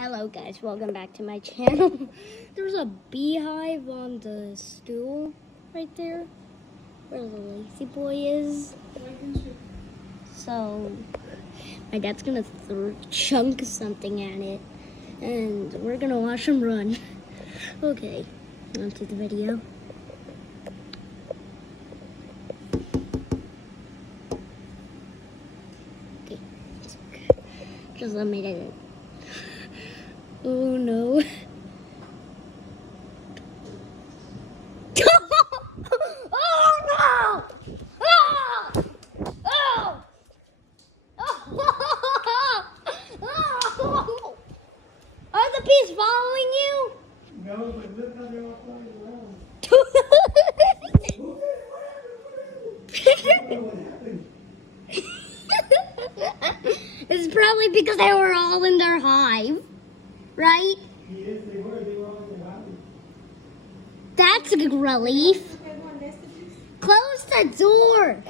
Hello guys, welcome back to my channel. There's a beehive on the stool right there where the lazy boy is. So my dad's gonna chunk something at it and we're gonna watch him run. Okay, on to the video. Okay, just let me do it. Oh no. Oh no! Oh! Oh! Oh! Are the bees following you? No, but look how they're all flying around. What happened? It's probably because they were all in their hive, right? Yes, they were. They were all in the hive. That's a good relief. Close the door.